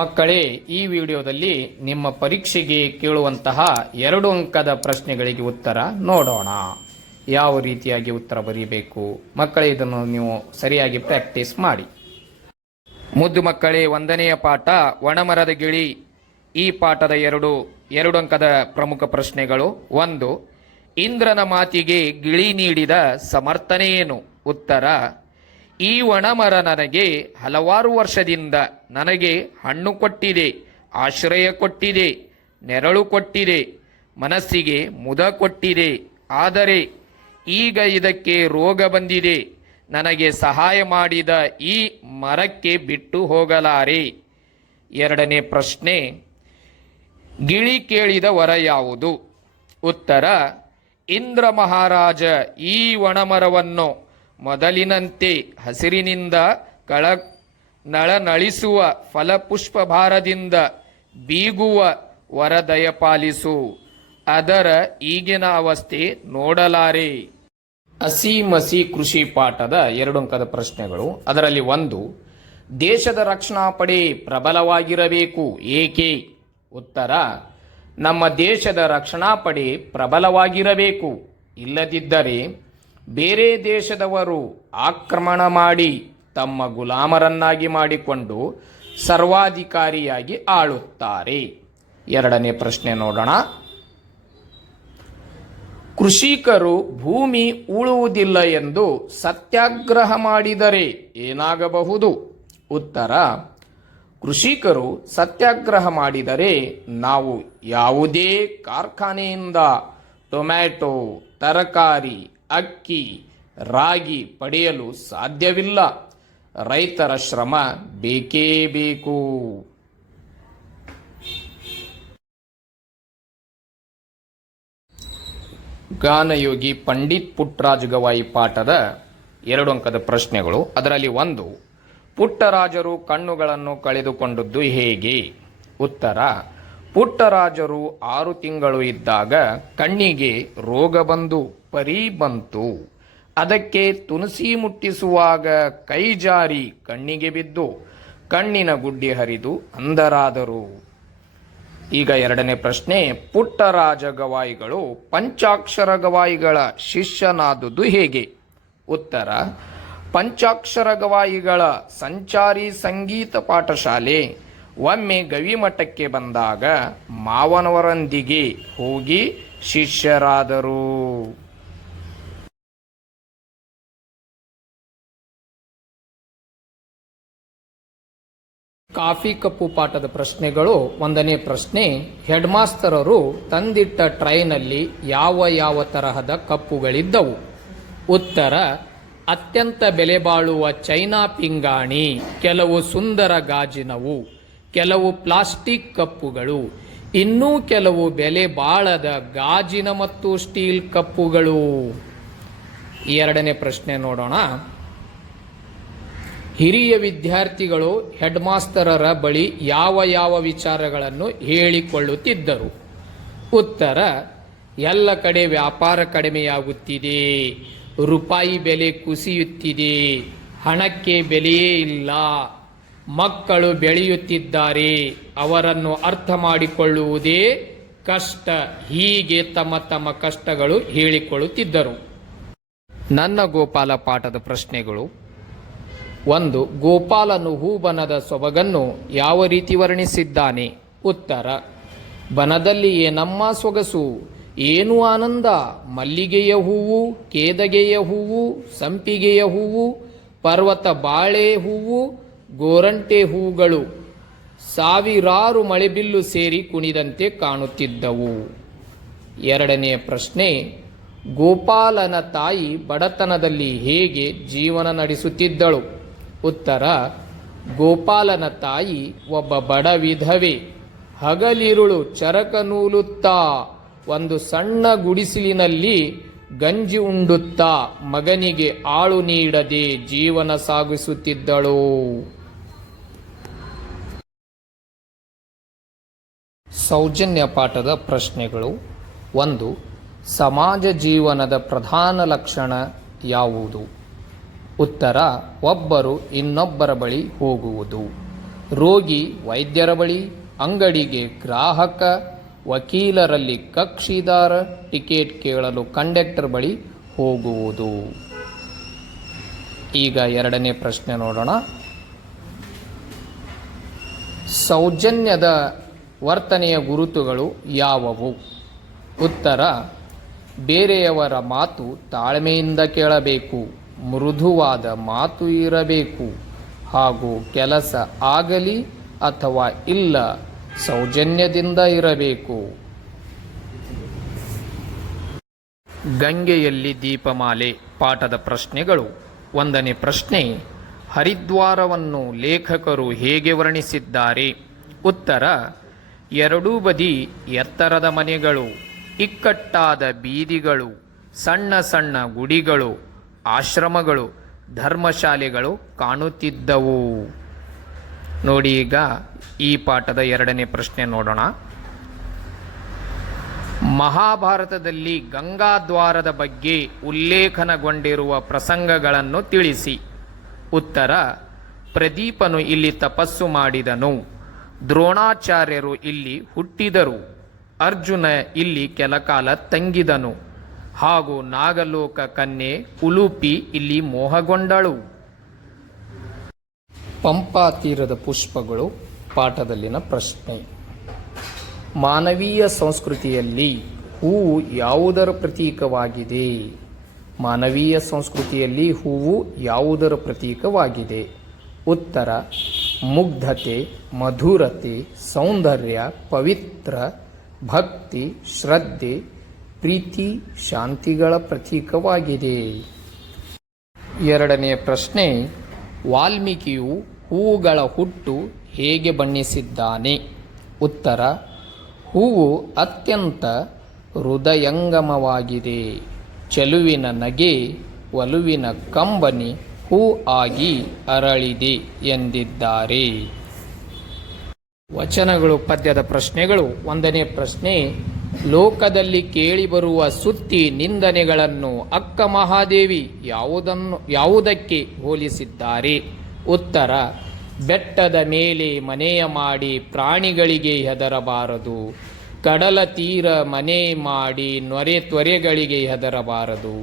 ಮಕ್ಕಳೇ, ಈ ವಿಡಿಯೋದಲ್ಲಿ ನಿಮ್ಮ ಪರೀಕ್ಷೆಗೆ ಕೇಳುವಂತಹ 2 ಅಂಕದ ಪ್ರಶ್ನೆಗಳಿಗೆ ಉತ್ತರ ನೋಡೋಣ. ಯಾವ ರೀತಿಯಾಗಿ ಉತ್ತರ ಬರೀಬೇಕು ಮಕ್ಕಳೇ, ಇದನ್ನು ನೀವು ಸರಿಯಾಗಿ ಪ್ರಾಕ್ಟೀಸ್ ಮಾಡಿ. ಮುದ್ದು ಮಕ್ಕಳೇ, 1ನೆಯ ಪಾಠ ಒಣಮರದ ಗಿಳಿ. ಈ ಪಾಠದ ಎರಡು ಅಂಕದ ಪ್ರಮುಖ ಪ್ರಶ್ನೆಗಳು. 1. ಇಂದ್ರನ ಮಾತಿಗೆ ಗಿಳಿ ನೀಡಿದ ಸಮರ್ಥನೆ ಏನು? ಉತ್ತರ: ಈ ಒಣಮರ ನನಗೆ ಹಲವಾರು ವರ್ಷದಿಂದ ನನಗೆ ಹಣ್ಣು ಕೊಟ್ಟಿದೆ, ಆಶ್ರಯ ಕೊಟ್ಟಿದೆ, ನೆರಳು ಕೊಟ್ಟಿದೆ, ಮನಸ್ಸಿಗೆ ಮುದ ಕೊಟ್ಟಿದೆ. ಆದರೆ ಈಗ ಇದಕ್ಕೆ ರೋಗ ಬಂದಿದೆ. ನನಗೆ ಸಹಾಯ ಮಾಡಿದ ಈ ಮರಕ್ಕೆ ಬಿಟ್ಟು ಹೋಗಲಾರೆ. 2ನೇ ಪ್ರಶ್ನೆ, ಗಿಳಿ ಕೇಳಿದ ವರ ಯಾವುದು? ಉತ್ತರ: ಇಂದ್ರ ಮಹಾರಾಜ ಈ ಒಣಮರವನ್ನು ಮೊದಲಿನಂತೆ ಹಸಿರಿನಿಂದ ನಳನಳಿಸುವ ಫಲಪುಷ್ಪ ಭಾರದಿಂದ ಬೀಗುವ ವರ ದಯಪಾಲಿಸು. ಅದರ ಈಗಿನ ಅವಸ್ಥೆ ನೋಡಲಾರೆ. ಹಸಿ ಮಸಿ ಕೃಷಿ ಪಾಠದ 2 ಅಂಕದ ಪ್ರಶ್ನೆಗಳು. ಅದರಲ್ಲಿ 1. ದೇಶದ ರಕ್ಷಣಾ ಪಡೆ ಪ್ರಬಲವಾಗಿರಬೇಕು, ಏಕೆ? ಉತ್ತರ: ನಮ್ಮ ದೇಶದ ರಕ್ಷಣಾ ಪಡೆ ಪ್ರಬಲವಾಗಿರಬೇಕು. ಇಲ್ಲದಿದ್ದರೆ ಬೇರೆ ದೇಶದವರು ಆಕ್ರಮಣ ಮಾಡಿ ತಮ್ಮ ಗುಲಾಮರನ್ನಾಗಿ ಮಾಡಿಕೊಂಡು ಸರ್ವಾಧಿಕಾರಿಯಾಗಿ ಆಳುತ್ತಾರೆ. 2ನೇ ಪ್ರಶ್ನೆ ನೋಡೋಣ. ಕೃಷಿಕರು ಭೂಮಿ ಉಳುವುದಿಲ್ಲ ಎಂದು ಸತ್ಯಾಗ್ರಹ ಮಾಡಿದರೆ ಏನಾಗಬಹುದು? ಉತ್ತರ: ಕೃಷಿಕರು ಸತ್ಯಾಗ್ರಹ ಮಾಡಿದರೆ ನಾವು ಯಾವುದೇ ಕಾರ್ಖಾನೆಯಿಂದ ಟೊಮ್ಯಾಟೊ, ತರಕಾರಿ, ಅಕ್ಕಿ, ರಾಗಿ ಪಡೆಯಲು ಸಾಧ್ಯವಿಲ್ಲ. ರೈತರ ಶ್ರಮ ಬೇಕೇ ಬೇಕು. ಗಾನಯೋಗಿ ಪಂಡಿತ್ ಪುಟ್ಟರಾಜ ಗವಾಯಿ ಪಾಠದ 2 ಅಂಕದ ಪ್ರಶ್ನೆಗಳು. ಅದರಲ್ಲಿ 1. ಪುಟ್ಟರಾಜರು ಕಣ್ಣುಗಳನ್ನು ಕಳೆದುಕೊಂಡದ್ದು ಹೇಗೆ? ಉತ್ತರ: ಪುಟ್ಟರಾಜರು 6 ತಿಂಗಳು ಇದ್ದಾಗ ಕಣ್ಣಿಗೆ ರೋಗ ಬಂದು ಪರಿ ಬಂತು. ಅದಕ್ಕೆ ತುಳಸಿ ಮುಟ್ಟಿಸುವಾಗ ಕೈ ಜಾರಿ ಕಣ್ಣಿಗೆ ಬಿದ್ದು ಕಣ್ಣಿನ ಗುಡ್ಡೆ ಹರಿದು ಅಂಧರಾದರು. ಈಗ 2ನೇ ಪ್ರಶ್ನೆ, ಪುಟ್ಟರಾಜ ಗವಾಯಿಗಳು ಪಂಚಾಕ್ಷರ ಗವಾಯಿಗಳ ಶಿಷ್ಯನಾದುದು ಹೇಗೆ? ಉತ್ತರ: ಪಂಚಾಕ್ಷರ ಗವಾಯಿಗಳ ಸಂಚಾರಿ ಸಂಗೀತ ಪಾಠಶಾಲೆ ಒಮ್ಮೆ ಗವಿಮಠಕ್ಕೆ ಬಂದಾಗ ಮಾವನವರೊಂದಿಗೆ ಹೋಗಿ ಶಿಷ್ಯರಾದರು. ಕಾಫಿ ಕಪ್ಪು ಪಾಠದ ಪ್ರಶ್ನೆಗಳು. 1ನೇ ಪ್ರಶ್ನೆ, ಹೆಡ್ ಮಾಸ್ತರರು ತಂದಿಟ್ಟ ಟ್ರೈನಲ್ಲಿ ಯಾವ ತರಹದ ಕಪ್ಪುಗಳಿದ್ದವು? ಉತ್ತರ: ಅತ್ಯಂತ ಬೆಲೆ ಬಾಳುವ ಚೈನಾ ಪಿಂಗಾಣಿ, ಕೆಲವು ಸುಂದರ ಗಾಜಿನವು, ಕೆಲವು ಪ್ಲಾಸ್ಟಿಕ್ ಕಪ್ಪುಗಳು, ಇನ್ನೂ ಕೆಲವು ಬೆಲೆ ಬಾಳದ ಗಾಜಿನ ಮತ್ತು ಸ್ಟೀಲ್ ಕಪ್ಪುಗಳು. 2ನೇ ಪ್ರಶ್ನೆ ನೋಡೋಣ. ಹಿರಿಯ ವಿದ್ಯಾರ್ಥಿಗಳು ಹೆಡ್ ಮಾಸ್ತರರ ಬಳಿ ಯಾವ ವಿಚಾರಗಳನ್ನು ಹೇಳಿಕೊಳ್ಳುತ್ತಿದ್ದರು? ಉತ್ತರ: ಎಲ್ಲ ಕಡೆ ವ್ಯಾಪಾರ ಕಡಿಮೆಯಾಗುತ್ತಿದೆ, ರೂಪಾಯಿ ಬೆಲೆ ಕುಸಿಯುತ್ತಿದೆ, ಹಣಕ್ಕೆ ಬೆಲೆಯೇ ಇಲ್ಲ, ಮಕ್ಕಳು ಬೆಳೆಯುತ್ತಿದ್ದಾರೆ, ಅವರನ್ನು ಅರ್ಥ ಮಾಡಿಕೊಳ್ಳುವುದೇ ಕಷ್ಟ. ಹೀಗೆ ತಮ್ಮ ಕಷ್ಟಗಳು ಹೇಳಿಕೊಳ್ಳುತ್ತಿದ್ದರು. ನನ್ನ ಗೋಪಾಲ ಪಾಠದ ಪ್ರಶ್ನೆಗಳು. 1. ಗೋಪಾಲನು ಹೂಬನದ ಸೊಬಗನ್ನು ಯಾವ ರೀತಿ ವರ್ಣಿಸಿದ್ದಾನೆ? ಉತ್ತರ: ಬನದಲ್ಲಿ ಏನಮ್ಮ ಸೊಗಸು, ಏನು ಆನಂದ, ಮಲ್ಲಿಗೆಯ ಹೂವು, ಕೇದಗೆಯ ಹೂವು, ಸಂಪಿಗೆಯ ಹೂವು, ಪರ್ವತ ಬಾಳೆ ಹೂವು, ಗೋರಂಟೆ ಹೂಗಳು ಸಾವಿರಾರು ಮಳೆಬಿಲ್ಲು ಸೇರಿ ಕುಣಿದಂತೆ ಕಾಣುತ್ತಿದ್ದವು. 2ನೇ ಪ್ರಶ್ನೆ, ಗೋಪಾಲನ ತಾಯಿ ಬಡತನದಲ್ಲಿ ಹೇಗೆ ಜೀವನ ನಡೆಸುತ್ತಿದ್ದಳು? ಉತ್ತರ: ಗೋಪಾಲನ ತಾಯಿ ಒಬ್ಬ ಬಡ ವಿಧವೆ. ಹಗಲಿರುಳು ಚರಕ ನೂಲುತ್ತಾ ಒಂದು ಸಣ್ಣ ಗುಡಿಸಲಿನಲ್ಲಿ ಗಂಜಿ ಉಂಡುತ್ತಾ ಮಗನಿಗೆ ಆಳು ನೀಡದೆ ಜೀವನ ಸಾಗಿಸುತ್ತಿದ್ದಳು. ಸೌಜನ್ಯ ಪಾಠದ ಪ್ರಶ್ನೆಗಳು. 1. ಸಮಾಜ ಜೀವನದ ಪ್ರಧಾನ ಲಕ್ಷಣ ಯಾವುದು? ಉತ್ತರ: ಒಬ್ಬರು ಇನ್ನೊಬ್ಬರ ಬಳಿ ಹೋಗುವುದು. ರೋಗಿ ವೈದ್ಯರ ಬಳಿ, ಅಂಗಡಿಗೆ ಗ್ರಾಹಕ, ವಕೀಲರಲ್ಲಿ ಕಕ್ಷಿದಾರ, ಟಿಕೆಟ್ ಕೇಳಲು ಕಂಡಕ್ಟರ್ ಬಳಿ ಹೋಗುವುದು. ಈಗ ಎರಡನೇ ಪ್ರಶ್ನೆ ನೋಡೋಣ. ಸೌಜನ್ಯದ ವರ್ತನೆಯ ಗುರುತುಗಳು ಯಾವುವು? ಉತ್ತರ: ಬೇರೆಯವರ ಮಾತು ತಾಳ್ಮೆಯಿಂದ ಕೇಳಬೇಕು, ಮೃದುವಾದ ಮಾತು ಇರಬೇಕು, ಹಾಗೂ ಕೆಲಸ ಆಗಲಿ ಅಥವಾ ಇಲ್ಲ ಸೌಜನ್ಯದಿಂದ ಇರಬೇಕು. ಗಂಗೆಯಲ್ಲಿ ದೀಪಮಾಲೆ ಪಾಠದ ಪ್ರಶ್ನೆಗಳು. ಒಂದನೇ ಪ್ರಶ್ನೆ: ಹರಿದ್ವಾರವನ್ನು ಲೇಖಕರು ಹೇಗೆ ವರ್ಣಿಸಿದ್ದಾರೆ? ಉತ್ತರ: ಎರಡೂ ಬದಿ ಎತ್ತರದ ಮನೆಗಳು, ಇಕ್ಕಟ್ಟಾದ ಬೀದಿಗಳು, ಸಣ್ಣ ಸಣ್ಣ ಗುಡಿಗಳು, ಆಶ್ರಮಗಳು, ಧರ್ಮಶಾಲೆಗಳು ಕಾಣುತ್ತಿದ್ದವು. ನೋಡಿ, ಈಗ ಈ ಪಾಠದ ಎರಡನೇ ಪ್ರಶ್ನೆ ನೋಡೋಣ. ಮಹಾಭಾರತದಲ್ಲಿ ಗಂಗಾದ್ವಾರದ ಬಗ್ಗೆ ಉಲ್ಲೇಖನಗೊಂಡಿರುವ ಪ್ರಸಂಗಗಳನ್ನು ತಿಳಿಸಿ. ಉತ್ತರ: ಪ್ರದೀಪನು ಇಲ್ಲಿ ತಪಸ್ಸು ಮಾಡಿದನು, ದ್ರೋಣಾಚಾರ್ಯರು ಇಲ್ಲಿ ಹುಟ್ಟಿದರು, ಅರ್ಜುನ ಇಲ್ಲಿ ಕೆಲಕಾಲ ತಂಗಿದನು, ಹಾಗೂ ನಾಗಲೋಕ ಕನ್ಯೆ ಉಲೂಪಿ ಇಲ್ಲಿ ಮೋಹಗೊಂಡಳು. ಪಂಪಾ ತೀರದ ಪುಷ್ಪಗಳು ಪಾಠದಲ್ಲಿನ ಪ್ರಶ್ನೆ. ಮಾನವೀಯ ಸಂಸ್ಕೃತಿಯಲ್ಲಿ ಹೂವು ಯಾವುದರ ಪ್ರತೀಕವಾಗಿದೆ? ಮಾನವೀಯ ಸಂಸ್ಕೃತಿಯಲ್ಲಿ ಹೂವು ಯಾವುದರ ಪ್ರತೀಕವಾಗಿದೆ? ಉತ್ತರ: ಮುಗ್ಧತೆ, ಮಧುರತೆ, ಸೌಂದರ್ಯ, ಪವಿತ್ರ, ಭಕ್ತಿ, ಶ್ರದ್ಧೆ, ಪ್ರೀತಿ, ಶಾಂತಿಗಳ ಪ್ರತೀಕವಾಗಿದೆ. ಎರಡನೆಯ ಪ್ರಶ್ನೆ: ವಾಲ್ಮೀಕಿಯು ಹೂವುಗಳ ಹುಟ್ಟು ಹೇಗೆ ಬಣ್ಣಿಸಿದ್ದಾನೆ? ಉತ್ತರ: ಹೂವು ಅತ್ಯಂತ ಹೃದಯಂಗಮವಾಗಿದೆ, ಚೆಲುವಿನ ನಗೆ, ಒಲುವಿನ ಕಂಬನಿ ಹೂ ಆಗಿ ಅರಳಿದೆ ಎಂದಿದ್ದಾರೆ. ವಚನಗಳು ಪದ್ಯದ ಪ್ರಶ್ನೆಗಳು. ಒಂದನೇ ಪ್ರಶ್ನೆ: ಲೋಕದಲ್ಲಿ ಕೇಳಿಬರುವ ಸುತ್ತಿ ನಿಂದನೆಗಳನ್ನು ಅಕ್ಕ ಮಹಾದೇವಿ ಯಾವುದಕ್ಕೆ ಹೋಲಿಸಿದ್ದಾರೆ? ಉತ್ತರ: ಬೆಟ್ಟದ ಮೇಲೆ ಮನೆಯ ಮಾಡಿ ಪ್ರಾಣಿಗಳಿಗೆ ಹೆದರಬಾರದು, ಕಡಲ ತೀರ ಮನೆ ಮಾಡಿ ನೊರೆ ತ್ವರೆಗಳಿಗೆ ಹೆದರಬಾರದು,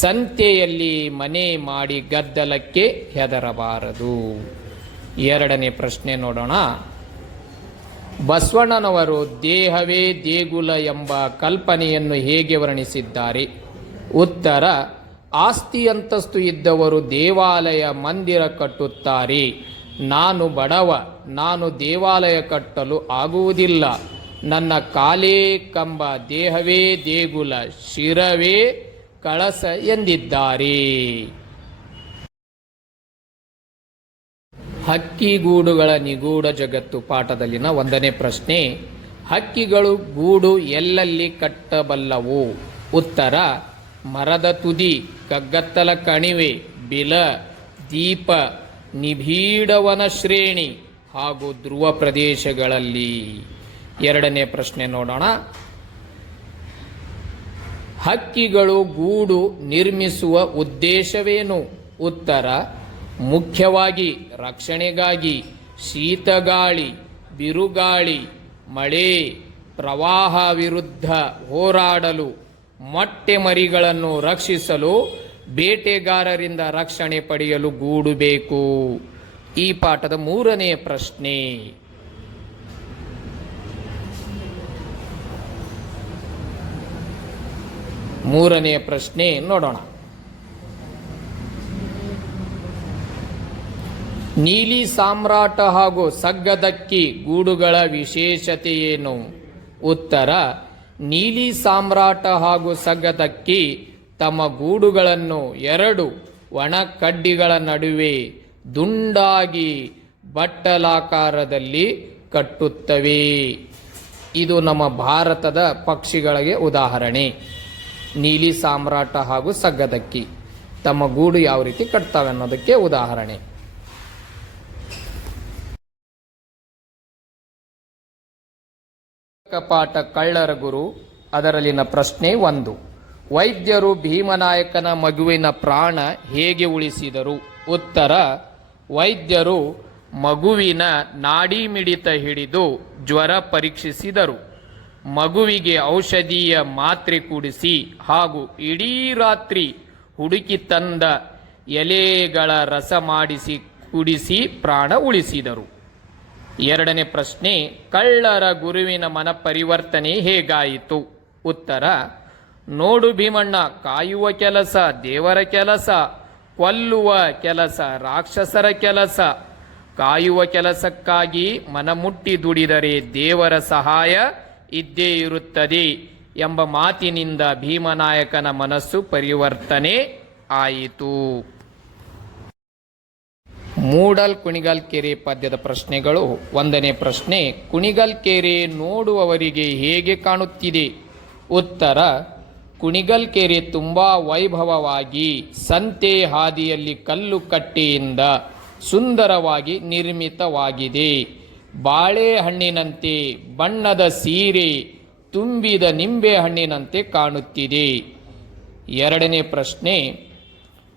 ಸಂತೆಯಲ್ಲಿ ಮನೆ ಮಾಡಿ ಗದ್ದಲಕ್ಕೆ ಹೆದರಬಾರದು. ಎರಡನೇ ಪ್ರಶ್ನೆ ನೋಡೋಣ. ಬಸವಣ್ಣನವರು ದೇಹವೇ ದೇಗುಲ ಎಂಬ ಕಲ್ಪನೆಯನ್ನು ಹೇಗೆ ವರ್ಣಿಸಿದ್ದಾರೆ? ಉತ್ತರ: ಆಸ್ತಿ ಅಂತಸ್ತು ಇದ್ದವರು ದೇವಾಲಯ ಮಂದಿರ ಕಟ್ಟುತ್ತಾರೆ, ನಾನು ಬಡವ, ನಾನು ದೇವಾಲಯ ಕಟ್ಟಲು ಆಗುವುದಿಲ್ಲ, ನನ್ನ ಕಾಲೇ ಕಂಬ, ದೇಹವೇ ದೇಗುಲ, ಶಿರವೇ ಕಳಸ ಎಂದಿದ್ದಾರೆ. ಹಕ್ಕಿಗೂಡುಗಳ ನಿಗೂಢ ಜಗತ್ತು ಪಾಠದಲ್ಲಿನ ಒಂದನೇ ಪ್ರಶ್ನೆ: ಹಕ್ಕಿಗಳು ಗೂಡು ಎಲ್ಲೆಲ್ಲಿ ಕಟ್ಟಬಲ್ಲವು? ಉತ್ತರ: ಮರದ ತುದಿ, ಕಗ್ಗತ್ತಲ ಕಣಿವೆ, ಬಿಲ, ದೀಪ, ನಿಬಿಡವನ ಶ್ರೇಣಿ ಹಾಗೂ ಧ್ರುವ ಪ್ರದೇಶಗಳಲ್ಲಿ. ಎರಡನೇ ಪ್ರಶ್ನೆ ನೋಡೋಣ. ಹಕ್ಕಿಗಳು ಗೂಡು ನಿರ್ಮಿಸುವ ಉದ್ದೇಶವೇನು? ಉತ್ತರ: ಮುಖ್ಯವಾಗಿ ರಕ್ಷಣೆಗಾಗಿ, ಶೀತಗಾಳಿ, ಬಿರುಗಾಳಿ, ಮಳೆ, ಪ್ರವಾಹ ವಿರುದ್ಧ ಹೋರಾಡಲು, ಮೊಟ್ಟೆ ಮರಿಗಳನ್ನು ರಕ್ಷಿಸಲು, ಬೇಟೆಗಾರರಿಂದ ರಕ್ಷಣೆ ಪಡೆಯಲು ಗೂಡು ಬೇಕು. ಈ ಪಾಠದ ಮೂರನೇ ಪ್ರಶ್ನೆ. ಮೂರನೆಯ ಪ್ರಶ್ನೆ ನೋಡೋಣ. ನೀಲಿ ಸಾಮ್ರಾಟ ಹಾಗೂ ಸಗ್ಗದಕ್ಕಿ ಗೂಡುಗಳ ವಿಶೇಷತೆ ಏನು? ಉತ್ತರ: ನೀಲಿ ಸಾಮ್ರಾಟ ಹಾಗೂ ಸಗ್ಗದಕ್ಕಿ ತಮ್ಮ ಗೂಡುಗಳನ್ನು ಎರಡು ಒಣ ಕಡ್ಡಿಗಳ ನಡುವೆ ದುಂಡಾಗಿ ಬಟ್ಟಲಾಕಾರದಲ್ಲಿ ಕಟ್ಟುತ್ತವೆ. ಇದು ನಮ್ಮ ಭಾರತದ ಪಕ್ಷಿಗಳಿಗೆ ಉದಾಹರಣೆ. ನೀಲಿ ಸಾಮ್ರಾಟ ಹಾಗೂ ಸಗ್ಗದಕ್ಕಿ ತಮ್ಮ ಗೂಡು ಯಾವ ರೀತಿ ಕಟ್ತವೆ ಅನ್ನೋದಕ್ಕೆ ಉದಾಹರಣೆ. ಪಾಠ ಕಳ್ಳರ ಗುರು. ಅದರಲ್ಲಿನ ಪ್ರಶ್ನೆ 1. ವೈದ್ಯರು ಭೀಮನಾಯಕನ ಮಗುವಿನ ಪ್ರಾಣ ಹೇಗೆ ಉಳಿಸಿದರು? ಉತ್ತರ: ವೈದ್ಯರು ಮಗುವಿನ ನಾಡಿ ಮಿಡಿತ ಹಿಡಿದು ಜ್ವರ ಪರೀಕ್ಷಿಸಿದರು. ಮಗುವಿಗೆ ಔಷಧೀಯ ಮಾತ್ರೆ ಕೂಡಿಸಿ ಹಾಗೂ ಇಡೀ ರಾತ್ರಿ ಹುಡುಕಿ ತಂದ ಎಲೆಗಳ ರಸ ಮಾಡಿಸಿ ಕುಡಿಸಿ ಪ್ರಾಣ ಉಳಿಸಿದರು. ಎರಡನೇ ಪ್ರಶ್ನೆ, ಕಳ್ಳರ ಗುರುವಿನ ಮನ ಪರಿವರ್ತನೆ ಹೇಗಾಯಿತು? ಉತ್ತರ, ನೋಡು ಭೀಮಣ್ಣ, ಕಾಯುವ ಕೆಲಸ ದೇವರ ಕೆಲಸ, ಕೊಲ್ಲುವ ಕೆಲಸ ರಾಕ್ಷಸರ ಕೆಲಸ. ಕಾಯುವ ಕೆಲಸಕ್ಕಾಗಿ ಮನಮುಟ್ಟಿ ದುಡಿದರೆ ದೇವರ ಸಹಾಯ ಇದ್ದೇ ಇರುತ್ತದೆ ಎಂಬ ಮಾತಿನಿಂದ ಭೀಮನಾಯಕನ ಮನಸ್ಸು ಪರಿವರ್ತನೆ ಆಯಿತು. ಮೂಡಲ್ ಕುಣಿಗಲ್ ಕೆರೆ ಪದ್ಯದ ಪ್ರಶ್ನೆಗಳು. ಒಂದನೇ ಪ್ರಶ್ನೆ, ಕುಣಿಗಲ್ ಕೆರೆ ನೋಡುವವರಿಗೆ ಹೇಗೆ ಕಾಣುತ್ತಿದೆ? ಉತ್ತರ, ಕುಣಿಗಲ್ ಕೆರೆ ತುಂಬ ವೈಭವವಾಗಿ ಸಂತೆ ಹಾದಿಯಲ್ಲಿ ಕಲ್ಲು ಕಟ್ಟೆಯಿಂದ ಸುಂದರವಾಗಿ ನಿರ್ಮಿತವಾಗಿದೆ. ಬಾಳೆಹಣ್ಣಿನಂತೆ ಬಣ್ಣದ ಸೀರೆ ತುಂಬಿದ ನಿಂಬೆ ಹಣ್ಣಿನಂತೆ ಕಾಣುತ್ತಿದೆ. ಎರಡನೇ ಪ್ರಶ್ನೆ,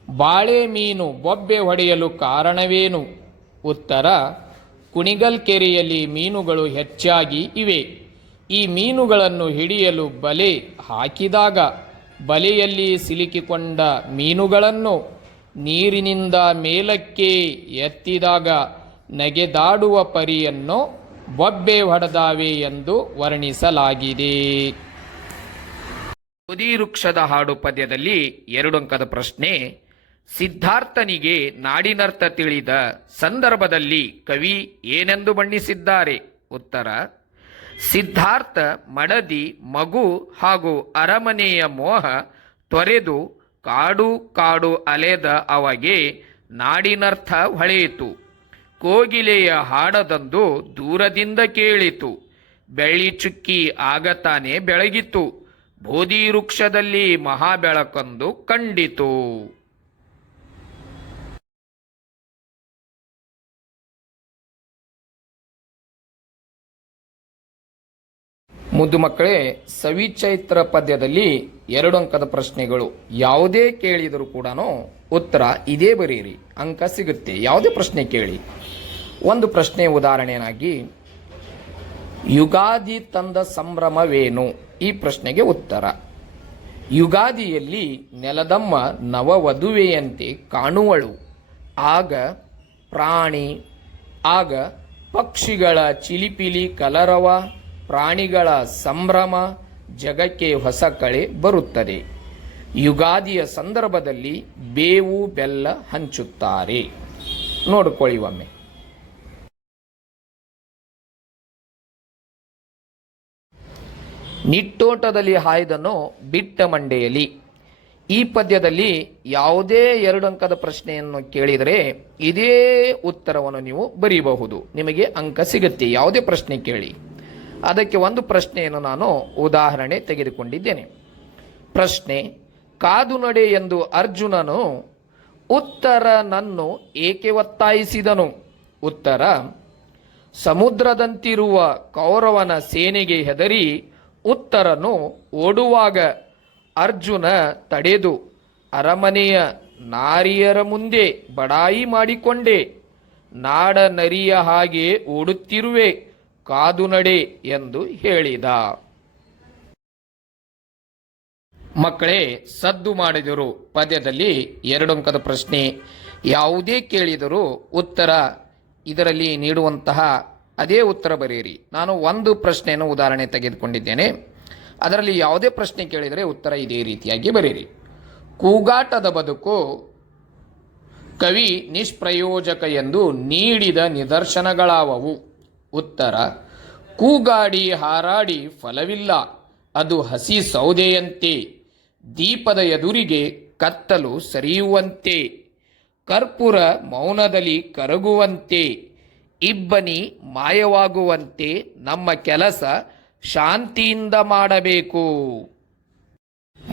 ಬಾಳೆ ಮೀನು ಬೊಬ್ಬೆ ಹೊಡೆಯಲು ಕಾರಣವೇನು? ಉತ್ತರ, ಕುಣಿಗಲ್ ಕೆರೆಯಲ್ಲಿ ಮೀನುಗಳು ಹೆಚ್ಚಾಗಿ ಇವೆ. ಈ ಮೀನುಗಳನ್ನು ಹಿಡಿಯಲು ಬಲೆ ಹಾಕಿದಾಗ ಬಲೆಯಲ್ಲಿ ಸಿಲುಕಿಕೊಂಡ ಮೀನುಗಳನ್ನು ನೀರಿನಿಂದ ಮೇಲಕ್ಕೆ ಎತ್ತಿದಾಗ ನೆಗೆದಾಡುವ ಪರಿಯನ್ನು ಬೊಬ್ಬೆ ಹೊಡೆದಾವೆ ಎಂದು ವರ್ಣಿಸಲಾಗಿದೆ. ಬೋಧಿ ವೃಕ್ಷದ ಹಾಡು ಪದ್ಯದಲ್ಲಿ 2 ಅಂಕದ ಪ್ರಶ್ನೆ, ಸಿದ್ಧಾರ್ಥನಿಗೆ ನಾಡಿನರ್ಥ ತಿಳಿದ ಸಂದರ್ಭದಲ್ಲಿ ಕವಿ ಏನೆಂದು ಬಣ್ಣಿಸಿದ್ದಾರೆ? ಉತ್ತರ, ಸಿದ್ಧಾರ್ಥ ಮಡದಿ ಮಗು ಹಾಗೂ ಅರಮನೆಯ ಮೋಹ ತೊರೆದು ಕಾಡು ಕಾಡು ಅಲೆದ ಅಮಗೆ ನಾಡಿನರ್ಥ ಹೊಳೆಯಿತು. ಕೋಗಿಲೆಯ ಹಾಡದಂದು ದೂರದಿಂದ ಕೇಳಿತು, ಬೆಳ್ಳಿ ಚುಕ್ಕಿ ಆಗತಾನೆ ಬೆಳಗಿತು, ಬೋಧಿ ವೃಕ್ಷದಲ್ಲಿ ಮಹಾಬೆಳಕೊಂದು ಕಂಡಿತು. ಮುದ್ದು ಮಕ್ಕಳೇ, ಸವಿಚೈತ್ರ ಪದ್ಯದಲ್ಲಿ 2 ಅಂಕದ ಪ್ರಶ್ನೆಗಳು. ಯಾವುದೇ ಕೇಳಿದರೂ ಕೂಡ ಉತ್ತರ ಇದೇ ಬರೀರಿ, ಅಂಕ ಸಿಗುತ್ತೆ. ಯಾವುದೇ ಪ್ರಶ್ನೆ ಕೇಳಿ. ಒಂದು ಪ್ರಶ್ನೆ ಉದಾಹರಣೆಯಾಗಿ, ಯುಗಾದಿ ತಂದ ಸಂಭ್ರಮವೇನು? ಈ ಪ್ರಶ್ನೆಗೆ ಉತ್ತರ, ಯುಗಾದಿಯಲ್ಲಿ ನೆಲದಮ್ಮ ನವವಧುವೆಯಂತೆ ಕಾಣುವಳು. ಆಗ ಪಕ್ಷಿಗಳ ಚಿಲಿಪಿಲಿ ಕಲರವ, ಪ್ರಾಣಿಗಳ ಸಂಭ್ರಮ, ಜಗಕ್ಕೆ ಹೊಸ ಕಳೆ ಬರುತ್ತದೆ. ಯುಗಾದಿಯ ಸಂದರ್ಭದಲ್ಲಿ ಬೇವು ಬೆಲ್ಲ ಹಂಚುತ್ತಾರೆ. ನೋಡಿಕೊಳ್ಳಿ ಒಮ್ಮೆ. ನಿಟ್ಟೋಟದಲ್ಲಿ ಹಾಯ್ದನೋ ಬಿಟ್ಟ ಮಂಡೆಯಲ್ಲಿ. ಈ ಪದ್ಯದಲ್ಲಿ ಯಾವುದೇ 2 ಅಂಕದ ಪ್ರಶ್ನೆಯನ್ನು ಕೇಳಿದರೆ ಇದೇ ಉತ್ತರವನ್ನು ನೀವು ಬರೀಬಹುದು, ನಿಮಗೆ ಅಂಕ ಸಿಗುತ್ತೆ. ಯಾವುದೇ ಪ್ರಶ್ನೆ ಕೇಳಿ. ಅದಕ್ಕೆ ಒಂದು ಪ್ರಶ್ನೆಯನ್ನು ನಾನು ಉದಾಹರಣೆ ತೆಗೆದುಕೊಂಡಿದ್ದೇನೆ. ಪ್ರಶ್ನೆ, ಕಾದು ನಡೆ ಎಂದು ಅರ್ಜುನನು ಉತ್ತರನನ್ನು ಏಕೆ ಒತ್ತಾಯಿಸಿದನು? ಉತ್ತರ, ಸಮುದ್ರದಂತಿರುವ ಕೌರವನ ಸೇನೆಗೆ ಹೆದರಿ ಉತ್ತರನು ಓಡುವಾಗ ಅರ್ಜುನ ತಡೆದು ಅರಮನೆಯ ನಾರಿಯರ ಮುಂದೆ ಬಡಾಯಿ ಮಾಡಿಕೊಂಡೆ, ನಾಡ ನರಿಯ ಹಾಗೆ ಓಡುತ್ತಿರುವೆ, ಕಾದು ನಡೆ ಎಂದು ಹೇಳಿದ. ಮಕ್ಕಳೇ, ಸದ್ದು ಮಾಡಿದರು ಪದ್ಯದಲ್ಲಿ 2 ಅಂಕದ ಪ್ರಶ್ನೆ. ಯಾವುದೇ ಕೇಳಿದರೂ ಉತ್ತರ ಇದರಲ್ಲಿ ನೀಡುವಂತಹ ಅದೇ ಉತ್ತರ ಬರೆಯಿರಿ. ನಾನು ಒಂದು ಪ್ರಶ್ನೆಯನ್ನು ಉದಾಹರಣೆ ತೆಗೆದುಕೊಂಡಿದ್ದೇನೆ. ಅದರಲ್ಲಿ ಯಾವುದೇ ಪ್ರಶ್ನೆ ಕೇಳಿದರೆ ಉತ್ತರ ಇದೇ ರೀತಿಯಾಗಿ ಬರೆಯಿರಿ. ಕೂಗಾಟದ ಬದುಕು ಕವಿ ನಿಷ್ಪ್ರಯೋಜಕ ಎಂದು ನೀಡಿದ ನಿದರ್ಶನಗಳಾವವು? ಉತ್ತರ, ಕೂಗಾಡಿ ಹಾರಾಡಿ ಫಲವಿಲ್ಲ, ಅದು ಹಸಿ ಸೌದೆಯಂತೆ, ದೀಪದ ಎದುರಿಗೆ ಕತ್ತಲು ಸರಿಯುವಂತೆ, ಕರ್ಪೂರ ಮೌನದಲ್ಲಿ ಕರಗುವಂತೆ, ಇಬ್ಬನಿ ಮಾಯವಾಗುವಂತೆ ನಮ್ಮ ಕೆಲಸ ಶಾಂತಿಯಿಂದ ಮಾಡಬೇಕು.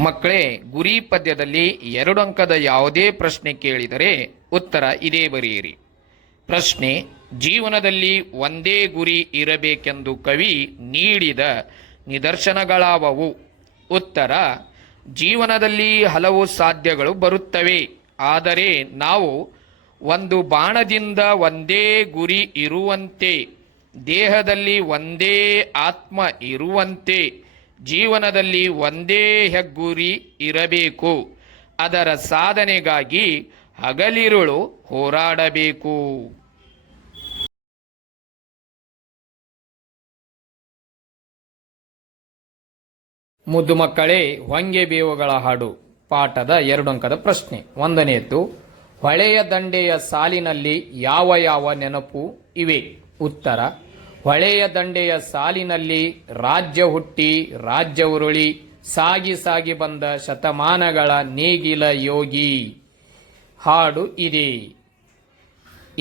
ಮಕ್ಕಳೇ, ಗುರಿ ಪದ್ಯದಲ್ಲಿ 2 ಅಂಕದ ಯಾವುದೇ ಪ್ರಶ್ನೆ ಕೇಳಿದರೆ ಉತ್ತರ ಇದೇ ಬರೆಯಿರಿ. ಪ್ರಶ್ನೆ, ಜೀವನದಲ್ಲಿ ಒಂದೇ ಗುರಿ ಇರಬೇಕೆಂದು ಕವಿ ನೀಡಿದ ನಿದರ್ಶನಗಳಾವವು? ಉತ್ತರ, ಜೀವನದಲ್ಲಿ ಹಲವು ಸಾಧ್ಯಗಳು ಬರುತ್ತವೆ, ಆದರೆ ನಾವು ಒಂದು ಬಾಣದಿಂದ ಒಂದೇ ಗುರಿ ಇರುವಂತೆ, ದೇಹದಲ್ಲಿ ಒಂದೇ ಆತ್ಮ ಇರುವಂತೆ, ಜೀವನದಲ್ಲಿ ಒಂದೇ ಹೆಗ್ಗುರಿ ಇರಬೇಕು. ಅದರ ಸಾಧನೆಗಾಗಿ ಹಗಲಿರುಳು ಹೋರಾಡಬೇಕು. ಮುದ್ದು ಮಕ್ಕಳೇ, ಹೊಂಗೆ ಬೇವುಗಳ ಹಾಡು ಪಾಠದ 2 ಅಂಕದ ಪ್ರಶ್ನೆ. ಒಂದನೆಯದ್ದು, ಹೊಳೆಯ ದಂಡೆಯ ಸಾಲಿನಲ್ಲಿ ಯಾವ ಯಾವ ನೆನಪು ಇವೆ? ಉತ್ತರ, ಹೊಳೆಯ ದಂಡೆಯ ಸಾಲಿನಲ್ಲಿ ರಾಜ್ಯ ಹುಟ್ಟಿ ರಾಜ್ಯ ಉರುಳಿ ಸಾಗಿ ಸಾಗಿ ಬಂದ ಶತಮಾನಗಳ ನೇಗಿಲ ಯೋಗಿ ಹಾಡು ಇದೆ.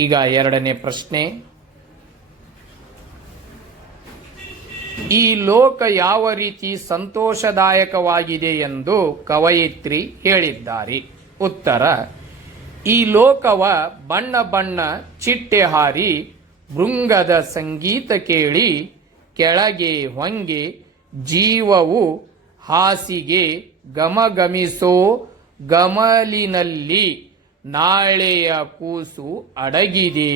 ಈಗ 2ನೇ ಪ್ರಶ್ನೆ. ಈ ಲೋಕ ಯಾವ ರೀತಿ ಸಂತೋಷದಾಯಕವಾಗಿದೆ ಎಂದು ಕವಯಿತ್ರಿ ಹೇಳಿದ್ದಾರೆ? ಉತ್ತರ, ಈ ಲೋಕವ ಬಣ್ಣ ಬಣ್ಣ ಚಿಟ್ಟೆ ಹಾರಿ ಭೃಂಗದ ಸಂಗೀತ ಕೇಳಿ ಕೆಳಗೆ ಹೊಂಗೆ ಜೀವವು ಹಾಸಿಗೆ ಗಮಗಮಿಸೋ ಗಮಲಿನಲ್ಲಿ ನಾಳೆಯ ಕೂಸು ಅಡಗಿದೆ.